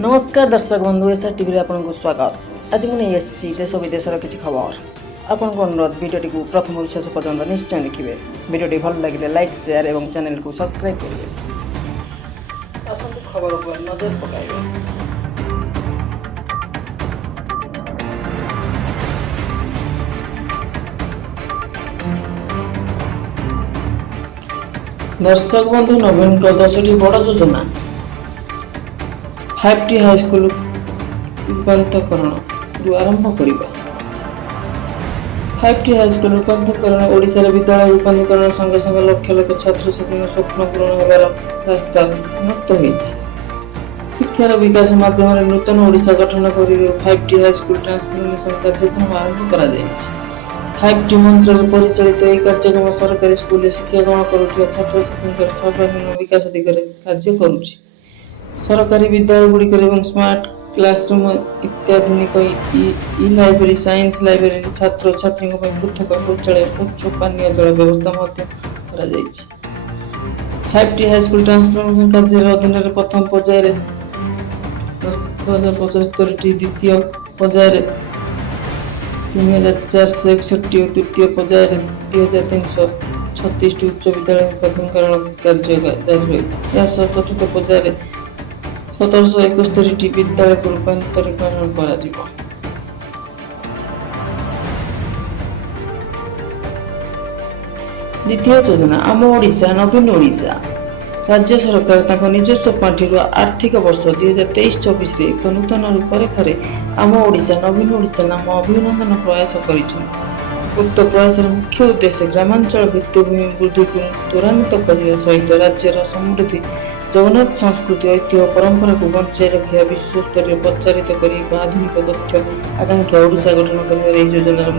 नमस्कार दर्शक बंधु एसआर टीवी आपको स्वागत। आज मुझे देश विदेशर किसी खबर आपन को अनुरोध वीडियोटी को प्रथम शेष पर्यंत निश्चय देखिए। वीडियोटी भल लगे लाइक शेयर और चैनल को सब्सक्राइब करेंगे। खबर पर नजर पकाइए। दर्शक बंधु नवीन 10टी बड़ योजना 5T हाईस्कूल रूपांतरण आरंभ करवा। 5T हाईस्कूल रूपांतरण ओडिशा विद्यालय रूपांतरण संगे संगे लक्ष लक्ष छात्र छात्री स्वप्न पूरण होगार रास्ता उन्मुक्त हो। शिक्षार विकास माध्यम नूतन ओडिशा गठन कर 5T हाईस्कूल ट्रांसफॉर्मेशन कार्यक्रम आरंभ कर 5T मंत्र परिचालित यह कार्यक्रम सरकारी स्कूल शिक्षा ग्रहण करुवा छात्र छात्री सर्वांगीन विकास दिगरे कार्य करुछि। सरकारी विद्यालय गुड़िक स्मार्ट क्लासरूम अत्याधुनिक ई लाइब्रेरी साइंस लाइब्रेरी छात्र छात्री पृथक शौचालय स्वच्छ पानीय जल व्यवस्था 5T हाईस्कूल ट्रांसफॉर्मेशन कार्य अधीन प्रथम पर्यायर 10,075 द्वितीय पर्यायर 3,461 और तृतीय पर्यायर 2,336 उच्च विद्यालय पथकरण कार्य जारी रही। चतुर्थ पर्यायर 1,771 विद्यालय को रूपांतरीकरण कर। द्वितीय योजना आम ओडिशा नवीन ओडिशा। राज्य सरकार निजस्व पार्टी आर्थिक वर्ष 2023-24 एक नूतन रूपरेखा आम ओडिशा नवीन ओडिशा नाम अभिनंदन प्रयास कर। उक्त प्रयास मुख्य उद्देश्य ग्रामांचल भित्तिभूमि वृद्धि को त्वरान्वित करने सहित राज्यर समृद्धि जगन्नाथ संस्कृति ऐतिह्य परंपरा को बचाई रखा विश्व स्तर प्रचारित कर एक आधुनिक तथ्य आकांक्षा ओडिशा गठन कर योजनार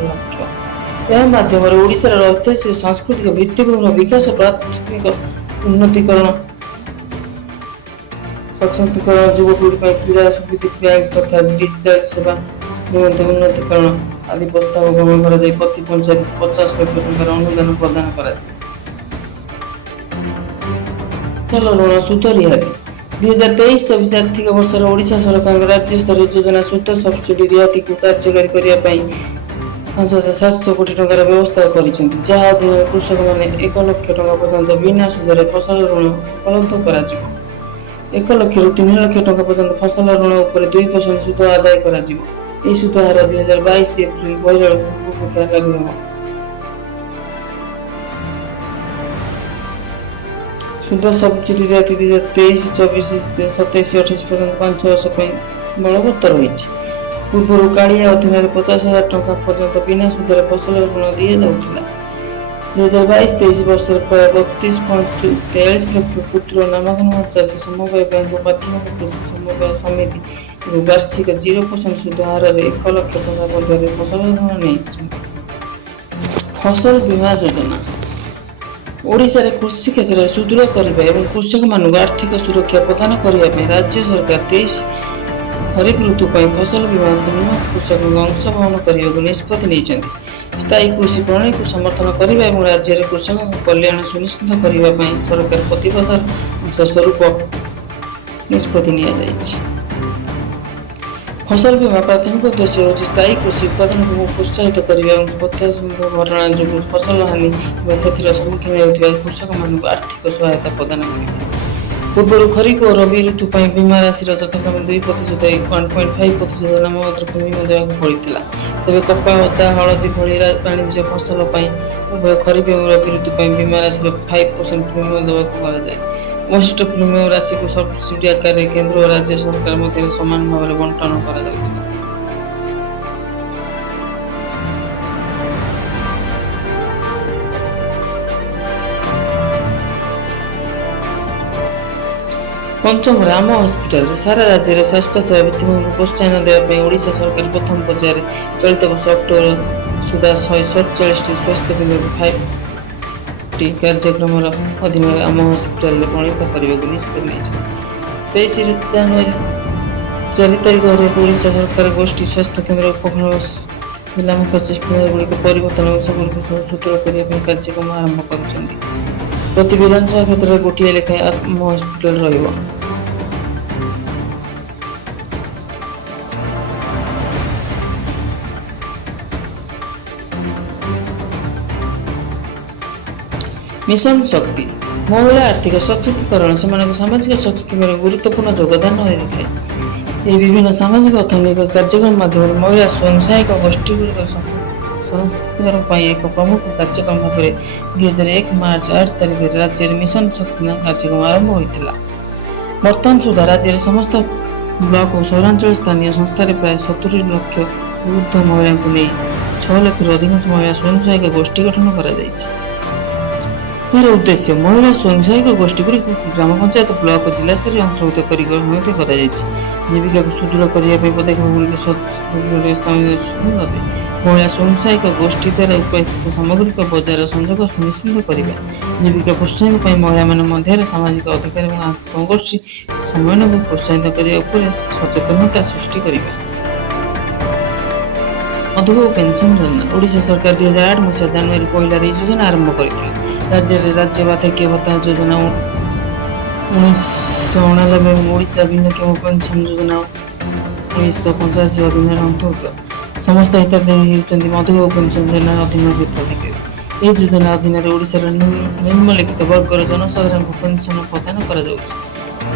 लक्ष्य। यह माध्यम ओडिशार ऐतिहासिक सांस्कृतिक भित्तिभूमि विकास प्राथमिक उन्नतीकरण सशक्तिकरण युवपीढ़ी क्रीड़ा सुविधा बैंक तथा डिजिटल सेवा निमंत्रण उन्नतीकरण आदि प्रस्ताव ग्रहण कर प्रति पंचायत 50 लाख टंकार अनुदान प्रदान कर। ऋण सुध रिहाती 2023-24 आर्थिक वर्ष ओडिशा सरकार राज्य स्तरीय योजना सुध सब्सिडी रिहाती को कार्यकारी करने 5,700 कोटी टंकार व्यवस्था करिसेंति, जहा अधीन कृषक माने 1 लाख टंका पर्यंत बिना सुधरे फसल ऋण उपलब्ध कराजिवो। 1 लाख रु 3 लाख टंका पर्यंत फसल ऋण उपर 2% सुध आदाय कराजिवो। एही सुध हार 2022 एप्रिल 1 को लागू होगा। सुध सब्सिडी रिहाती 2023-24 27-28 पर्यंत 5 वर्ष बलवत्तर रही। पूर्व कालिया अधीन 50,000 टंका पर्यंत बिना सुधरे फसल ऋण दि जाउथिला। 2022-23 वर्ष प्राय 32.43 लाख पुत्र नामांकन चाषी समवाय बैंक प्राथमिक कृषि समवाय समिति और वार्षिक 0% सुध हार 1 लाख टंका मध्य फसल ऋण नहीं। फसल बीमा योजना ओडिशा रे कृषि क्षेत्र में सुदृढ़ करने और कृषक मानक आर्थिक सुरक्षा प्रदान करने राज्य सरकार 23 खरीफ ऋतु फसल बीमा प्रीमियम कृषक अंश वहन करने को निष्पत्ति नहीं। स्थायी कृषि प्रणाली को समर्थन करने और राज्य में कृषकों कल्याण सुनिश्चित करने सरकार प्रतिबद्धता स्वरूप निष्पत्ति नि। फसल बीमा प्राथमिक उद्देश्य होची स्थायी कृषि उत्पादन को प्रोत्साहित करने और प्रत्याशित घटना जो फसल हानि क्षतिर सम्मुखीन होता कृषक मानक आर्थिक सहायता प्रदान करने। पूर्व खरीफ और रबी ऋतु बीमा राशि यथाक्रम 2% 1.5% नाममात्र प्रीमियम देवाक पड़ता। तेज कपा अदा हलदी भली वाणिज्य फसल उभय खरीफ और रबी ऋतु बीमा राशि 5% प्रीमियम देवाक वरिष्ठ प्रीमियम राशि को सब्सिडी आकार केंद्र और राज्य सरकार मध्य समान भाव में बंटन कर। पंचम आम हस्पिटाल सारा राज्य में स्वास्थ्य सेवा भित्तिभूमि को प्रोत्साहन देवाई ओडिशा सरकार प्रथम पर्यायर चलित वर्ष अक्टोबर सुधा 147 स्वास्थ्य केन्द्र 5T कार्यक्रम अधीन आम हस्पिटाल प्रणीत करने को निष्पत्ति नहीं। 23 जनवरी 4 तारिख ओडिशा सरकार गोष्ठी स्वास्थ्य केन्द्र उपखंड जिला मुख्य चिकित्सालय गुड़िक परिवर्तन और सबको सुदृढ़ करने कार्यक्रम आरंभ कर। प्रति विधानसभा क्षेत्र में गोटे लेखाएं आत्म हस्पिटाल रहिबो। ମିଶନ ଶକ୍ତି ମହିଳା ଆର୍ଥିକ ସଶକ୍ତିକରଣ ସେମାନଙ୍କ ସାମାଜିକ ସଶକ୍ତିକରଣ ଗୁରୁତ୍ୱପୂର୍ଣ୍ଣ ଯୋଗଦାନ ଦେଇଥାଏ। ଏହି ବିଭିନ୍ନ ସାମାଜିକ ଅର୍ଥନୈତିକ କାର୍ଯ୍ୟକ୍ରମ ମାଧ୍ୟମରେ ମହିଳା ସ୍ୱୟଂ ସହାୟକ ଗୋଷ୍ଠୀଗୁଡ଼ିକ ସଶକ୍ତିକରଣ ପାଇଁ ଏକ ପ୍ରମୁଖ କାର୍ଯ୍ୟକ୍ରମ ଭାବରେ 2001 ମାର୍ଚ୍ଚ 8 ତାରିଖରେ ରାଜ୍ୟରେ ମିଶନ ଶକ୍ତି କାର୍ଯ୍ୟକ୍ରମ ଆରମ୍ଭ ହୋଇଥିଲା। ବର୍ତ୍ତମାନ ସୁଦ୍ଧା ରାଜ୍ୟରେ ସମସ୍ତ ବ୍ଲକ ଓ ସହରାଞ୍ଚଳ ସ୍ଥାନୀୟ ସଂସ୍ଥାରେ ପ୍ରାୟ 70 ଲକ୍ଷ ଊର୍ଦ୍ଧ୍ୱ ମହିଳାଙ୍କୁ ନେଇ 6 ଲକ୍ଷରୁ ଅଧିକାଂଶ ମହିଳା ସ୍ୱୟଂ ସହାୟକ ଗୋଷ୍ଠୀ ଗଠନ କରାଯାଇଛି। ଏହାର ଉଦ୍ଦେଶ୍ୟ ମହିଳା ସ୍ୱୟଂ ସହାୟକ ଗୋଷ୍ଠୀଗୁଡ଼ିକୁ ଗ୍ରାମ ପଞ୍ଚାୟତ ବ୍ଲକ ଓ ଜିଲ୍ଲା ସ୍ତରରେ ଅନ୍ତର୍ଭୁକ୍ତ କରି ଗଠନ କରାଯାଇଛି। ଜୀବିକାକୁ ସୁଦୃଢ଼ କରିବା ପାଇଁ ପଦକ୍ଷେପଗୁଡ଼ିକ ମହିଳା ସ୍ୱୟଂ ସହାୟକ ଗୋଷ୍ଠୀ ଦ୍ୱାରା ଉତ୍ପାଦିତ ସାମଗ୍ରିକ ବଜାର ସଂଯୋଗ ସୁନିଶ୍ଚିତ କରିବା, ଜୀବିକା ପ୍ରୋତ୍ସାହନ ପାଇଁ ମହିଳାମାନଙ୍କ ମଧ୍ୟରେ ସାମାଜିକ ଅଧିକାର ଏବଂ ଆତ୍ମଗୋଷ୍ଠୀ ସମନ୍ୱୟକୁ ପ୍ରୋତ୍ସାହିତ କରିବା ଉପରେ ସଚେତନତା ସୃଷ୍ଟି କରିବା। ମଧୁବାବୁ ପେନସନ ଯୋଜନା ଓଡ଼ିଶା ସରକାର 2008 ମସିହା ଜାନୁଆରୀ 1ରେ ଏହି ଯୋଜନା ଆରମ୍ଭ କରିଥିଲେ। ରାଜ୍ୟରେ ରାଜ୍ୟ ବାର୍ଦ୍ଧକ୍ୟ ଭତ୍ତା ଯୋଜନା 1989 ଏବଂ ଓଡ଼ିଶା ଭିନ୍ନକ୍ଷମ ପେନସନ ଯୋଜନା 1985 ଅଧୀନରେ ଅନ୍ତର୍ଭୁକ୍ତ। ସମସ୍ତ ହିତାଧିକାରୀ ହେଉଛନ୍ତି ମଧୁବାବୁ ପେନସନ ଯୋଜନା ଅଧୀନର ହିତାଧିକାରୀ। ଏହି ଯୋଜନା ଅଧୀନରେ ଓଡ଼ିଶାର ନିମ୍ନଲିଖିତ ବର୍ଗର ଜନସାଧାରଣଙ୍କୁ ପେନସନ ପ୍ରଦାନ କରାଯାଉଛି।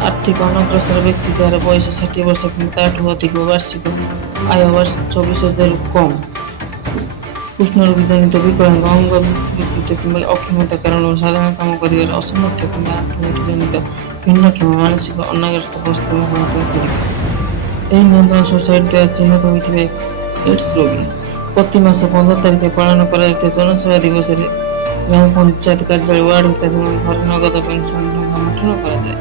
ଆର୍ଥିକ ଅନଗ୍ରସର ବ୍ୟକ୍ତି ଯାହାର ବୟସ 60 ବର୍ଷ କିମ୍ବା ତାଠୁ ଅଧିକ, ବାର୍ଷିକ ଆୟ 24,000ରୁ କମ୍, କୃଷ୍ଣରୋଗୀ ଜନିତ ବିକଳାଙ୍ଗ, ଅଙ୍ଗ ବିକୃତ କିମ୍ବା ଅକ୍ଷମତା କାରଣରୁ ସାଧାରଣ କାମ କରିବାରେ ଅସମର୍ଥ କିମ୍ବା ଆଣ୍ଠୁଗଣ୍ଠି ଜନିତ ଭିନ୍ନକ୍ଷମ, ମାନସିକ ଅନାଗ୍ରସ୍ତ ପରିସ୍ଥିତି ଗୁଡ଼ିକ। ଏହି ନିୟନ୍ତ୍ରଣ ସୋସାଇଟି ଦ୍ୱାରା ଚିହ୍ନଟ ହୋଇଥିବା ଏଡ୍ସ ରୋଗୀ। ପ୍ରତି ମାସ 15 ତାରିଖରେ ପାଳନ କରାଯାଉଥିବା ଜନସେବା ଦିବସରେ ଗ୍ରାମ ପଞ୍ଚାୟତ କାର୍ଯ୍ୟାଳୟ ୱାର୍ଡ ହିତାଧିକାରୀଙ୍କ ଘରେ ନଗଦ ପେନସନ ଟଙ୍କା ବଣ୍ଟନ କରାଯାଏ।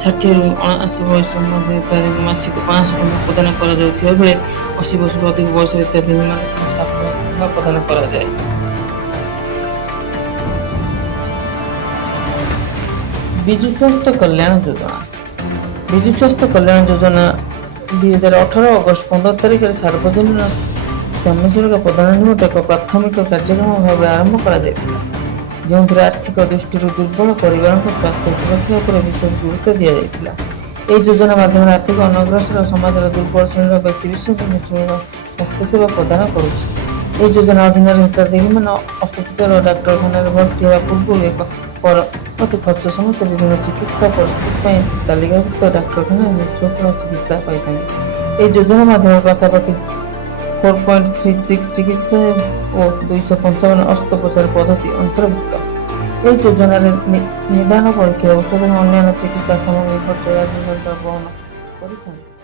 60ରୁ 79 ବର୍ଷ ମଧ୍ୟରେ ହିତାଧିକାରୀଙ୍କୁ ମାସିକ 500 ଟଙ୍କା ପ୍ରଦାନ କରାଯାଉଥିବା ବେଳେ 80 ବର୍ଷରୁ ଅଧିକ ବୟସର ହିତାଧିକାରୀମାନଙ୍କୁ 700 ଟଙ୍କା ପ୍ରଦାନ କରାଯାଏ। ବିଜୁ ସ୍ୱାସ୍ଥ୍ୟ କଲ୍ୟାଣ ଯୋଜନା। ବିଜୁ ସ୍ୱାସ୍ଥ୍ୟ କଲ୍ୟାଣ ଯୋଜନା 2018 ଅଗଷ୍ଟ 15 ତାରିଖରେ ସାର୍ବଜନୀନ ସ୍ୱାମୀ ସୁରକ୍ଷା ପ୍ରଦାନ ନିମନ୍ତେ ଏକ ପ୍ରାଥମିକ କାର୍ଯ୍ୟକ୍ରମ ଭାବରେ ଆରମ୍ଭ କରାଯାଇଥିଲା, ଯେଉଁଥିରେ ଆର୍ଥିକ ଦୃଷ୍ଟିରୁ ଦୁର୍ବଳ ପରିବାରଙ୍କ ସ୍ୱାସ୍ଥ୍ୟ ସୁରକ୍ଷା ଉପରେ ବିଶେଷ ଗୁରୁତ୍ୱ ଦିଆଯାଇଥିଲା। ଏହି ଯୋଜନା ମାଧ୍ୟମରେ ଆର୍ଥିକ ଅନଗ୍ରସର ସମାଜର ଦୁର୍ବଳ ଶ୍ରେଣୀର ବ୍ୟକ୍ତିବିଶେଷଙ୍କୁ ନିଃଶୁଳ୍କ ସ୍ୱାସ୍ଥ୍ୟସେବା ପ୍ରଦାନ କରୁଛି। ଏହି ଯୋଜନା ଅଧୀନରେ ହିତାଧିକାରୀମାନେ ଅସୁବିଧାର ଡାକ୍ତରଖାନାରେ ଭର୍ତ୍ତି ହେବା ପୂର୍ବରୁ ଏକ ପରବର୍ତ୍ତୀ ଖର୍ଚ୍ଚ ସମେତ ବିଭିନ୍ନ ଚିକିତ୍ସା ପରିସ୍ଥିତି ପାଇଁ ତାଲିକାଭୁକ୍ତ ଡାକ୍ତରଖାନାରେ ନିଃଶୁଳ୍କ ଚିକିତ୍ସା ପାଇଥାନ୍ତି। ଏହି ଯୋଜନା ମାଧ୍ୟମରେ ପାଖାପାଖି 4.36 ଚିକିତ୍ସା ଓ 255 ଅସ୍ତ୍ରୋପଚାର ପଦ୍ଧତି ଅନ୍ତର୍ଭୁକ୍ତ। ଏହି ଯୋଜନାରେ ନିଦାନ ପରୀକ୍ଷା, ଔଷଧ ଏବଂ ଅନ୍ୟାନ୍ୟ ଚିକିତ୍ସା ସାମଗ୍ରୀ ଖର୍ଚ୍ଚ ରାଜ୍ୟ ସରକାର ବହନ କରିଥାନ୍ତି।